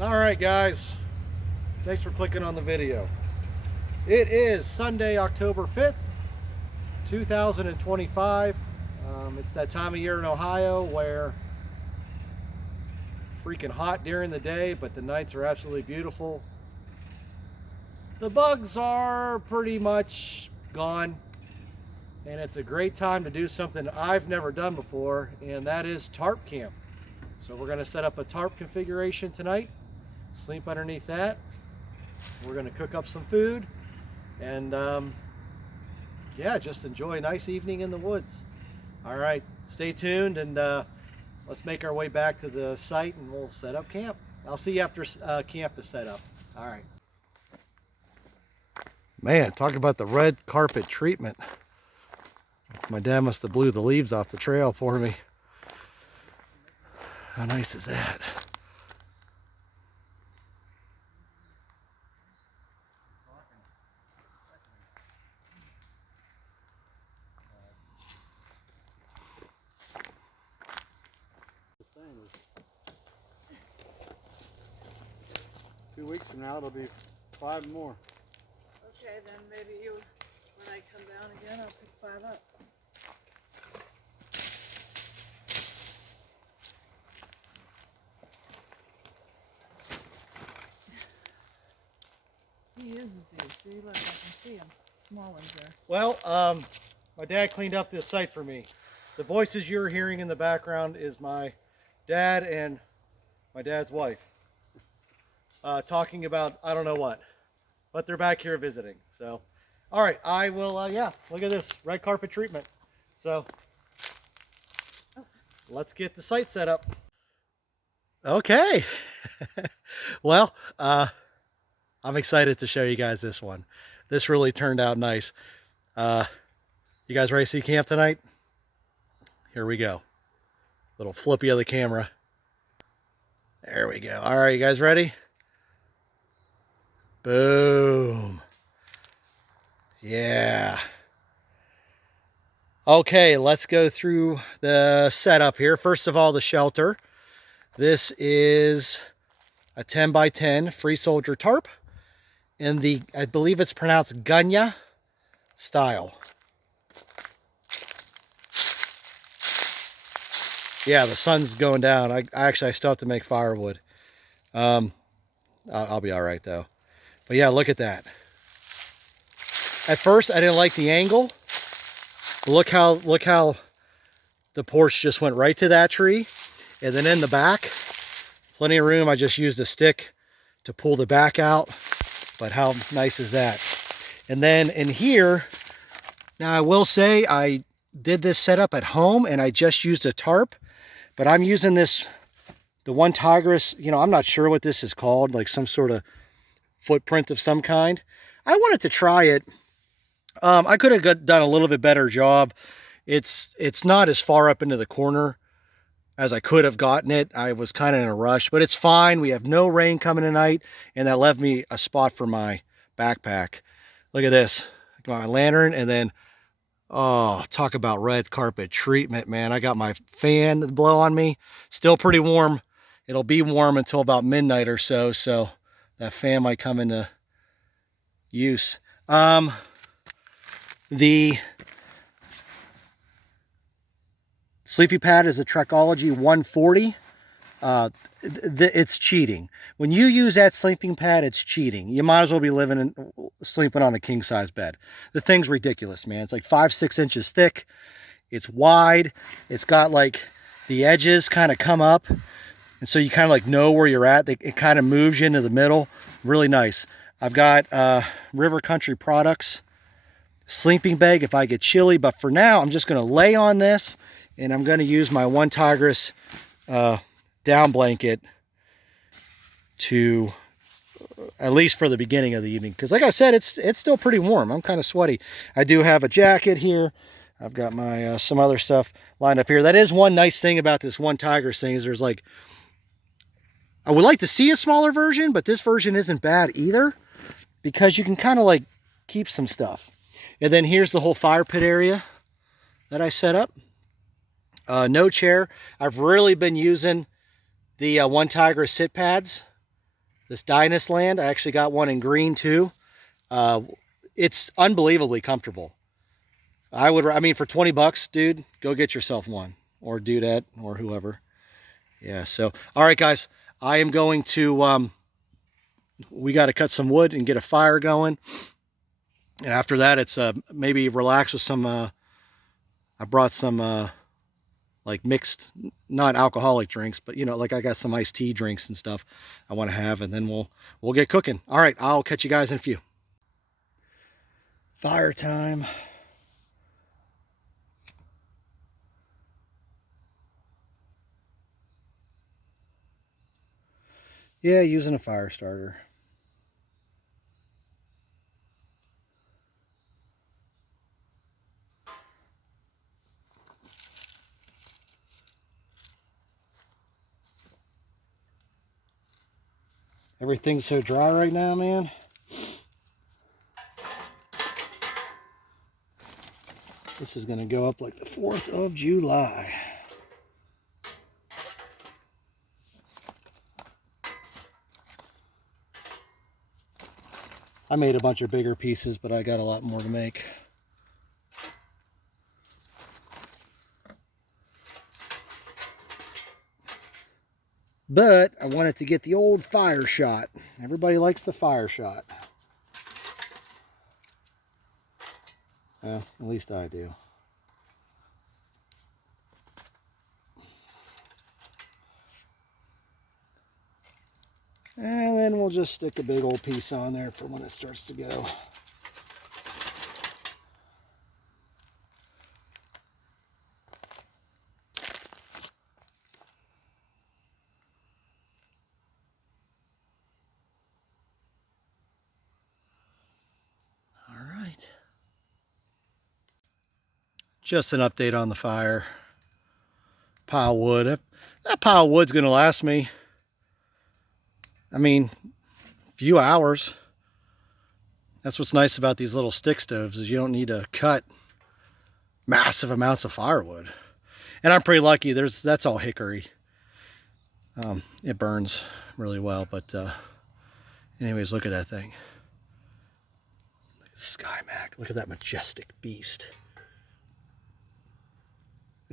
All right, guys, thanks for clicking on the video. It is Sunday, October 5th, 2025. It's that time of year in Ohio where freaking hot during the day, but the nights are absolutely beautiful. The bugs are pretty much gone, and it's a great time to do something I've never done before, and that is tarp camp. So we're gonna set up a tarp configuration tonight, sleep underneath that. We're gonna cook up some food, and yeah, just enjoy a nice evening in the woods. All right, stay tuned, and let's make our way back to the site and we'll set up camp. I'll see you after camp is set up. All right. Man, talk about the red carpet treatment. My dad must have blew the leaves off the trail for me. How nice is that? Two weeks from now, it'll be 5 more. Okay, then maybe when I come down again, I'll pick 5 up. He uses these. See, look, I can see them. Small ones there. Well, my dad cleaned up this site for me. The voices you're hearing in the background is my dad and my dad's wife talking about I don't know what, but they're back here visiting. So, all right, I will. Yeah, look at this red carpet treatment. So, let's get the site set up. Okay. Well, I'm excited to show you guys this one. This really turned out nice. You guys ready to see camp tonight? Here we go. Little flippy of the camera. There we go. All right, you guys ready? Boom. Yeah. Okay, let's go through the setup here. First of all, the shelter. This is a 10 by 10 free soldier tarp in the, I believe it's pronounced Gunya style. Yeah, the sun's going down. I still have to make firewood. I'll be all right though. But yeah, look at that. At first, I didn't like the angle. Look how the porch just went right to that tree, and then in the back, plenty of room. I just used a stick to pull the back out. But how nice is that? And then in here, now I will say I did this setup at home and I just used a tarp. But I'm using this, the one Tigris, you know, I'm not sure what this is called, like some sort of footprint of some kind. I wanted to try it. I could have done a little bit better job. It's not as far up into the corner as I could have gotten it. I was kind of in a rush, but it's fine. We have no rain coming tonight, and that left me a spot for my backpack. Look at this. Got my lantern, and then oh, talk about red carpet treatment, man. I got my fan that blow on me. Still pretty warm. It'll be warm until about midnight or so, so that fan might come into use. The sleepy pad is a Trekology 140. It's cheating. When you use that sleeping pad, it's cheating. You might as well be sleeping on a king size bed. The thing's ridiculous, man. It's like 5-6 inches thick. It's wide. It's got like the edges kind of come up, and so you kind of like know where you're at. It kind of moves you into the middle. Really nice. I've got River Country Products sleeping bag if I get chilly, but for now I'm just going to lay on this, and I'm going to use my one Tigris down blanket to at least for the beginning of the evening, because like I said, it's still pretty warm. I'm kind of sweaty. I do have a jacket here. I've got my some other stuff lined up here. That is one nice thing about this one Tigris thing, is there's like, I would like to see a smaller version, but this version isn't bad either, because you can kind of like keep some stuff. And then here's the whole fire pit area that I set up. No chair. I've really been using the one Tigris sit pads This Dynast Land. I actually got one in green too. It's unbelievably comfortable. I mean, for 20 bucks, dude, go get yourself one, or dudette, or whoever. Yeah, so, all right, guys, I am going to, we got to cut some wood and get a fire going. And after that, it's maybe relax with some, I brought some, like mixed, not alcoholic drinks, but, you know, like I got some iced tea drinks and stuff I want to have, and then we'll get cooking. All right, I'll catch you guys in a few. Fire time. Yeah, using a fire starter. Everything's so dry right now, man. This is going to go up like the 4th of July. I made a bunch of bigger pieces, but I got a lot more to make. But I wanted to get the old fire shot. Everybody likes the fire shot. Well, at least I do. And then we'll just stick a big old piece on there for when it starts to go. All right. Just an update on the fire. Pile of wood. That pile of wood's gonna last me, I mean, a few hours. That's what's nice about these little stick stoves, is you don't need to cut massive amounts of firewood. And I'm pretty lucky, that's all hickory. It burns really well, but anyways, look at that thing. Look at the SkyMac. Look at that majestic beast.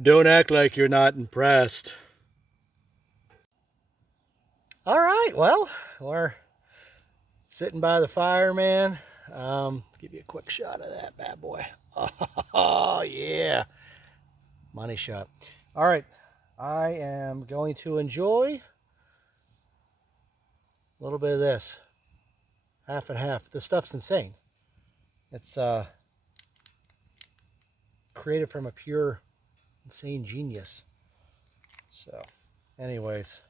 Don't act like you're not impressed. All right, well, we're sitting by the fire, man. Give you a quick shot of that bad boy. Oh, yeah. Money shot. All right, I am going to enjoy a little bit of this. Half and half. This stuff's insane. It's created from a pure, insane genius. So, anyways.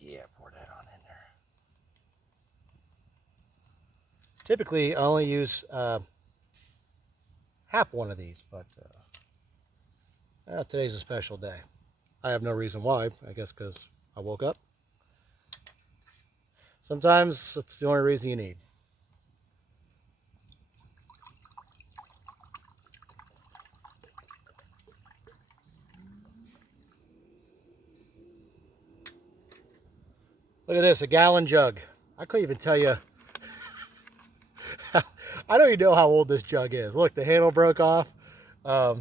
Yeah, pour that on in there. Typically, I only use half one of these, but today's a special day. I have no reason why. I guess because I woke up. Sometimes that's the only reason you need. Look at this, a gallon jug. I couldn't even tell you. I don't even know how old this jug is. Look, the handle broke off. Oh,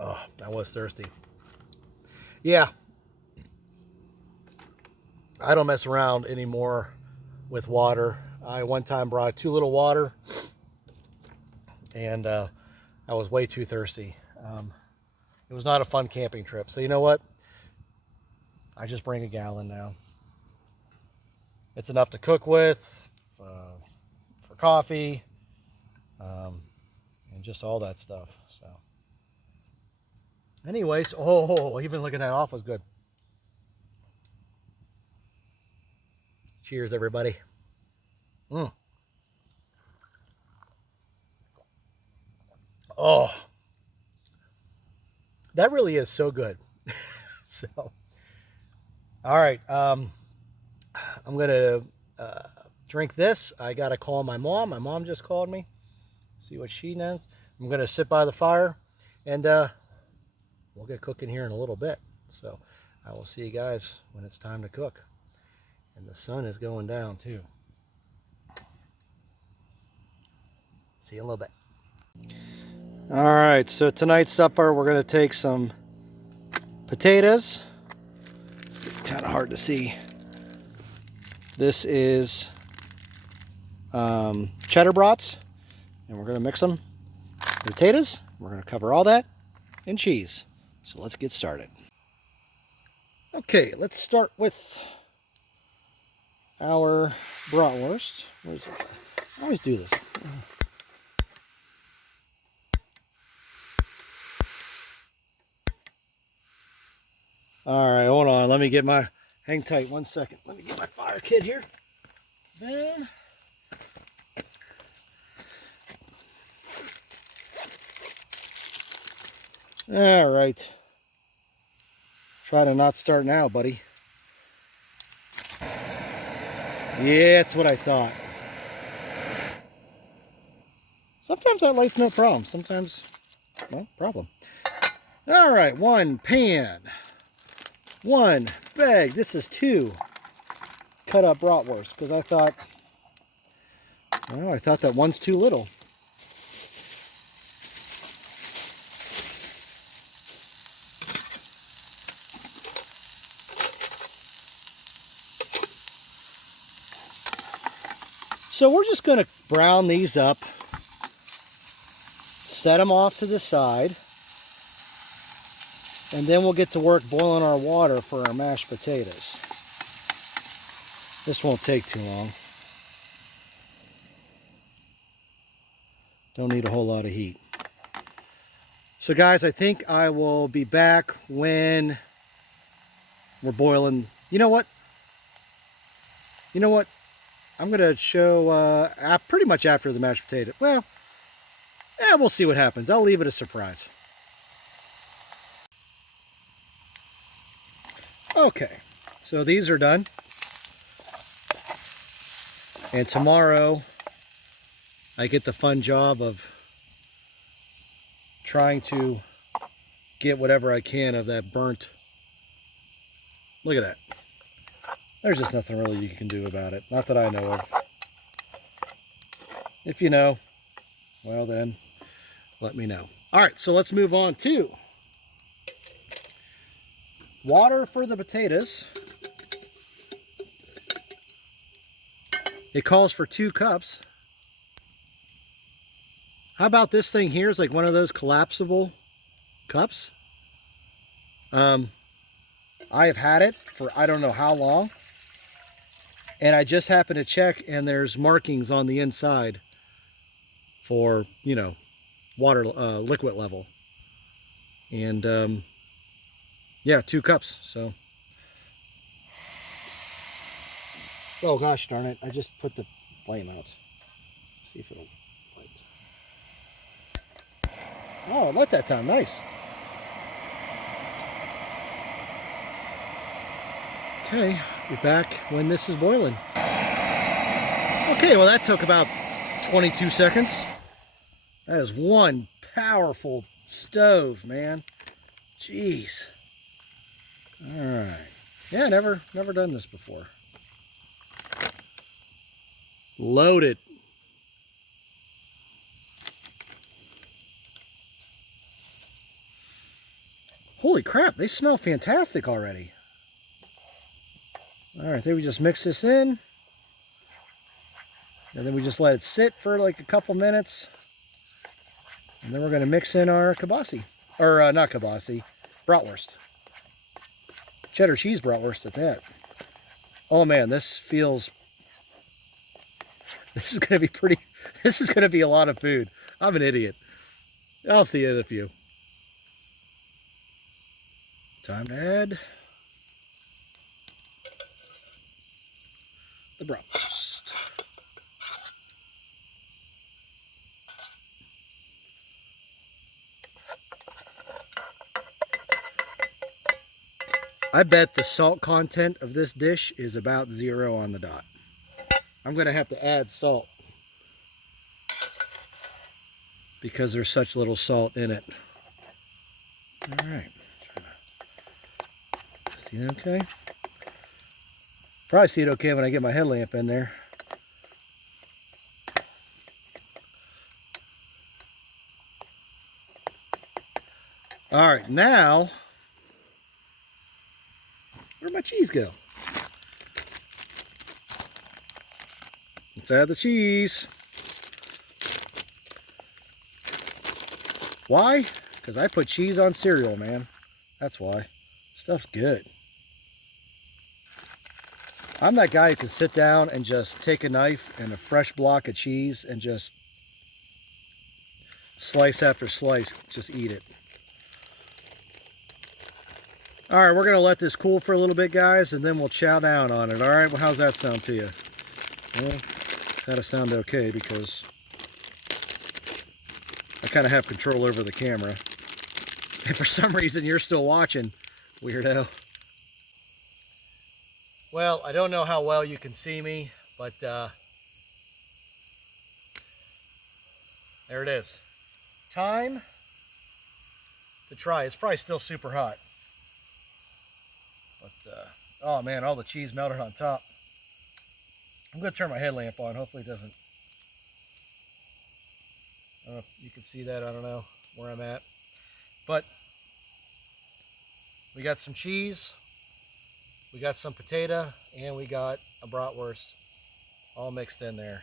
I was thirsty. Yeah. I don't mess around anymore with water. I one time brought too little water, and I was way too thirsty. It was not a fun camping trip. So you know what? I just bring a gallon now. It's enough to cook with, for coffee, and just all that stuff. So, anyways, oh, even looking that off was good. Cheers, everybody. Oh, that really is so good. So, all right, I'm gonna drink this. I gotta call my mom. My mom just called me. See what she knows. I'm gonna sit by the fire And we'll get cooking here in a little bit. So I will see you guys when it's time to cook. And the sun is going down too. See you in a little bit. All right, so tonight's supper, we're gonna take some potatoes. It's kind of hard to see. This is cheddar brats, and we're gonna mix them with potatoes. We're gonna cover all that in cheese. So let's get started. Okay, let's start with our bratwurst. Where is it? I always do this. All right, hold on. Let me get my, hang tight 1 second. Let me get my fire kit here. Then, all right. Try to not start now, buddy. Yeah, that's what I thought. Sometimes that light's no problem. Sometimes, well, problem. All right, one pan. One bag. This is 2 cut up bratwurst because I thought, well, I thought that one's too little. So we're just going to brown these up, set them off to the side. And then we'll get to work boiling our water for our mashed potatoes. This won't take too long. Don't need a whole lot of heat. So guys, I think I will be back when we're boiling. You know what? I'm going to show pretty much after the mashed potato. Well, yeah, we'll see what happens. I'll leave it a surprise. Okay, so these are done. And tomorrow I get the fun job of trying to get whatever I can of that burnt. Look at that. There's just nothing really you can do about it. Not that I know of. If you know, well then, let me know. All right, so let's move on to water for the potatoes. It calls for 2 cups. How about this thing here? It's like one of those collapsible cups. I have had it for I don't know how long. And I just happened to check and there's markings on the inside for, you know, water, liquid level. And yeah, 2 cups, so. Oh gosh darn it, I just put the flame out. See if it'll light. Oh, it lit that time, nice. Okay, be back when this is boiling. Okay, well that took about 22 seconds. That is one powerful stove, man. Jeez. All right. Yeah, never done this before. Loaded. Holy crap, they smell fantastic already. All right, then we just mix this in. And then we just let it sit for like a couple minutes. And then we're going to mix in our kibasi. Or not kibasi, bratwurst. Cheddar cheese bratwurst at that. Oh man, this is going to be this is going to be a lot of food. I'm an idiot. I'll see you in a few. Time to add the bratwurst. I bet the salt content of this dish is about 0 on the dot. I'm going to have to add salt because there's such little salt in it. All right. See it okay? Probably see it okay when I get my headlamp in there. All right, now, where'd my cheese go? Let's add the cheese. Why? Because I put cheese on cereal, man. That's why. Stuff's good. I'm that guy who can sit down and just take a knife and a fresh block of cheese and just slice after slice, just eat it. All right, we're gonna let this cool for a little bit, guys, and then we'll chow down on it. All right, well, how's that sound to you? Well, that'll sound okay because I kind of have control over the camera. And for some reason, you're still watching, weirdo. Well, I don't know how well you can see me, but there it is. Time to try. It's probably still super hot. But, oh man, all the cheese melted on top. I'm going to turn my headlamp on. Hopefully it doesn't. I don't know if you can see that. I don't know where I'm at. But we got some cheese, we got some potato, and we got a bratwurst all mixed in there.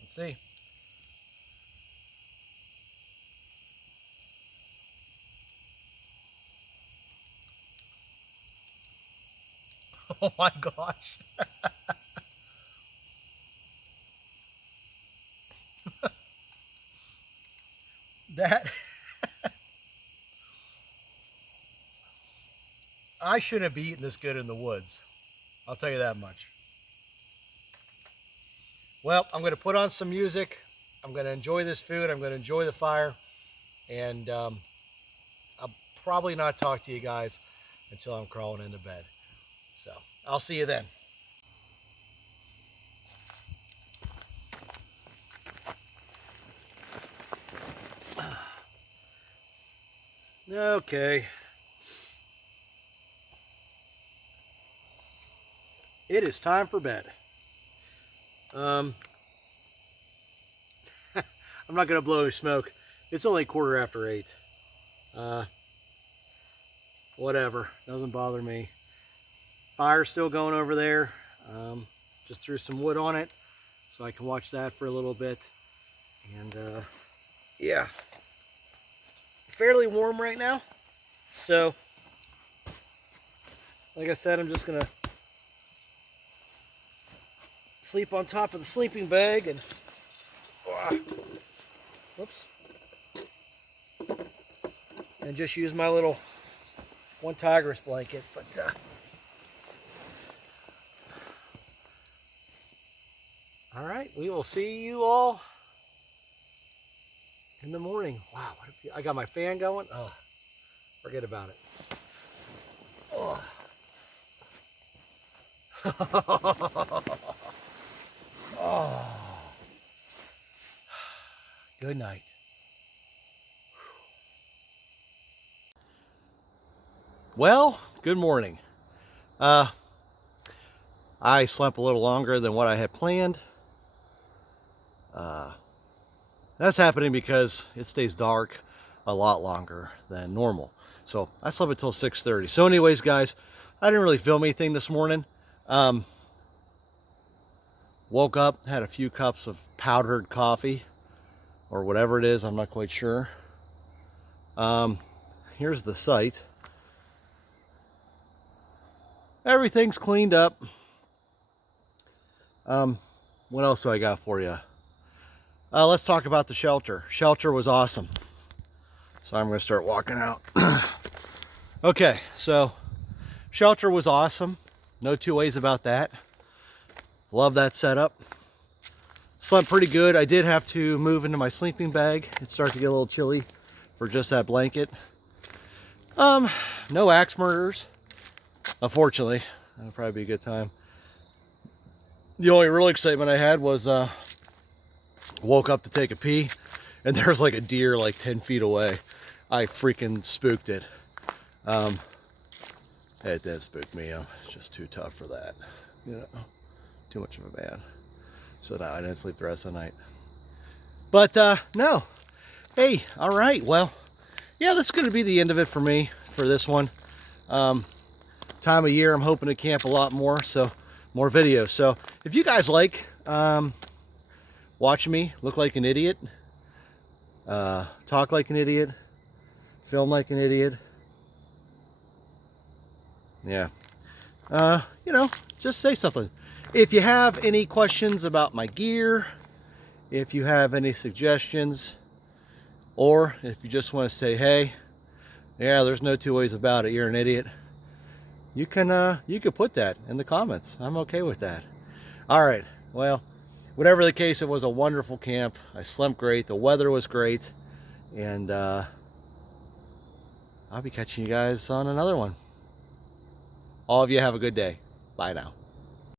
Let's see. Oh my gosh. That I shouldn't be eating this good in the woods. I'll tell you that much. Well, I'm going to put on some music. I'm going to enjoy this food. I'm going to enjoy the fire. And I'll probably not talk to you guys until I'm crawling into bed. So I'll see you then. Okay. It is time for bed. I'm not gonna blow any smoke. It's only 8:15. Whatever, doesn't bother me. Fire's still going over there. Just threw some wood on it so I can watch that for a little bit. And yeah, fairly warm right now. So, like I said, I'm just gonna sleep on top of the sleeping bag and whoops, and just use my little one tigress blanket. But all right, we will see you all in the morning. Wow, I got my fan going. Oh, forget about it. Oh. Oh. Good night. Well, good morning. I slept a little longer than what I had planned. That's happening because it stays dark a lot longer than normal. So I slept until 6:30. So anyways, guys, I didn't really film anything this morning. Woke up, had a few cups of powdered coffee or whatever it is. I'm not quite sure. Here's the site. Everything's cleaned up. What else do I got for you? Let's talk about the shelter. Shelter was awesome. So I'm going to start walking out. Okay, so shelter was awesome. No two ways about that. Love that setup. Slept pretty good. I did have to move into my sleeping bag. It started to get a little chilly for just that blanket. No axe murders, unfortunately. That'll probably be a good time. The only real excitement I had was woke up to take a pee, and there was like a deer like 10 feet away. I freaking spooked it. It did spook me. I'm just too tough for that. You know, too much of a man. So no, I didn't sleep the rest of the night. But no. Hey, all right. Well, yeah, that's going to be the end of it for me for this one. Time of year, I'm hoping to camp a lot more, so more videos. So if you guys like watching me look like an idiot, talk like an idiot, film like an idiot, yeah, you know, just say something. If you have any questions about my gear, if you have any suggestions, or if you just want to say, hey, yeah, there's no two ways about it, you're an idiot, you can put that in the comments. I'm okay with that. All right, well, whatever the case, it was a wonderful camp. I slept great, the weather was great, and I'll be catching you guys on another one. All of you have a good day. Bye now.